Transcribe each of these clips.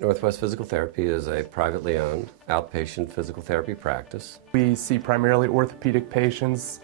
Northwest Physical Therapy is a privately owned outpatient physical therapy practice. We see primarily orthopedic patients,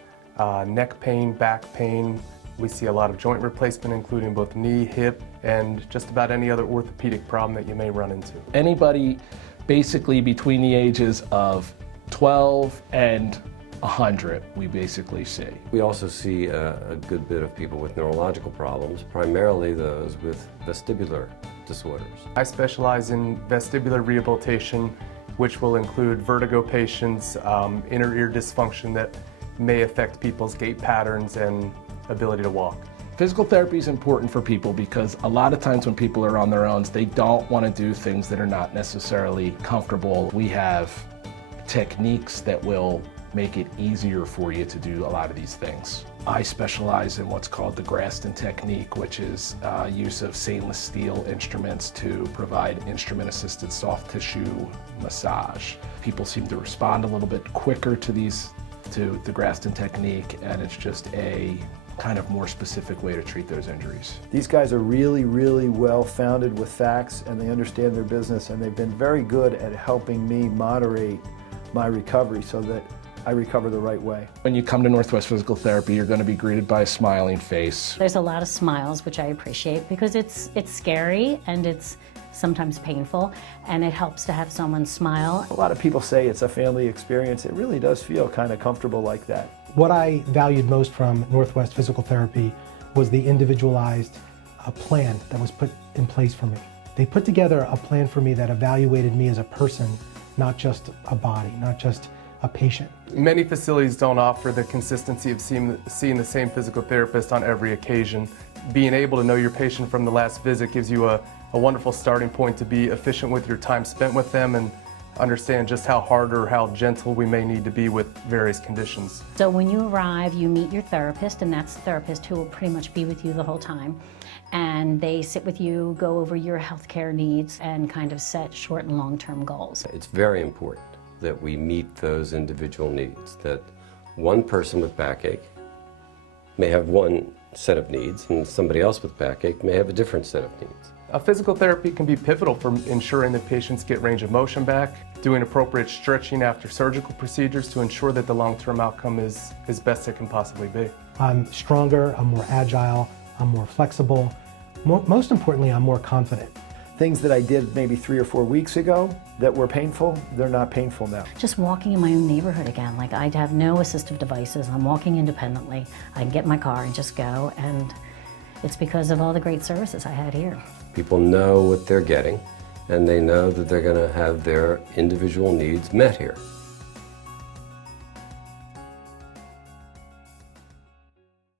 neck pain, back pain. We see a lot of joint replacement, including both knee, hip, and just about any other orthopedic problem that you may run into. Anybody basically between the ages of 12 and 100, we basically see. We also see a good bit of people with neurological problems, primarily those with vestibular disorders. I specialize in vestibular rehabilitation, which will include vertigo patients, inner ear dysfunction that may affect people's gait patterns and ability to walk. Physical therapy is important for people because a lot of times when people are on their own, they don't want to do things that are not necessarily comfortable. We have techniques that will make it easier for you to do a lot of these things. I specialize in what's called the Graston technique, which is use of stainless steel instruments to provide instrument-assisted soft tissue massage. People seem to respond a little bit quicker to the Graston technique, and it's just a kind of more specific way to treat those injuries. These guys are really, really well founded with facts, and they understand their business, and they've been very good at helping me moderate my recovery so that I recover the right way. When you come to Northwest Physical Therapy, you're going to be greeted by a smiling face. There's a lot of smiles, which I appreciate because it's scary and it's sometimes painful, and it helps to have someone smile. A lot of people say it's a family experience. It really does feel kind of comfortable like that. What I valued most from Northwest Physical Therapy was the individualized plan that was put in place for me. They put together a plan for me that evaluated me as a person, not just a body, not just a patient. Many facilities don't offer the consistency of seeing the same physical therapist on every occasion. Being able to know your patient from the last visit gives you a wonderful starting point to be efficient with your time spent with them and understand just how hard or how gentle we may need to be with various conditions. So when you arrive, you meet your therapist, and that's the therapist who will pretty much be with you the whole time. And they sit with you, go over your healthcare needs, and kind of set short and long-term goals. It's very important that we meet those individual needs, that one person with backache may have one set of needs and somebody else with backache may have a different set of needs. Physical therapy can be pivotal for ensuring that patients get range of motion back, doing appropriate stretching after surgical procedures to ensure that the long-term outcome is as best it can possibly be. I'm stronger, I'm more agile, I'm more flexible. Most importantly, I'm more confident. Things that I did maybe 3 or 4 weeks ago that were painful, they're not painful now. Just walking in my own neighborhood again, like I have no assistive devices, I'm walking independently. I can get in my car and just go, and it's because of all the great services I had here. People know what they're getting, and they know that they're going to have their individual needs met here.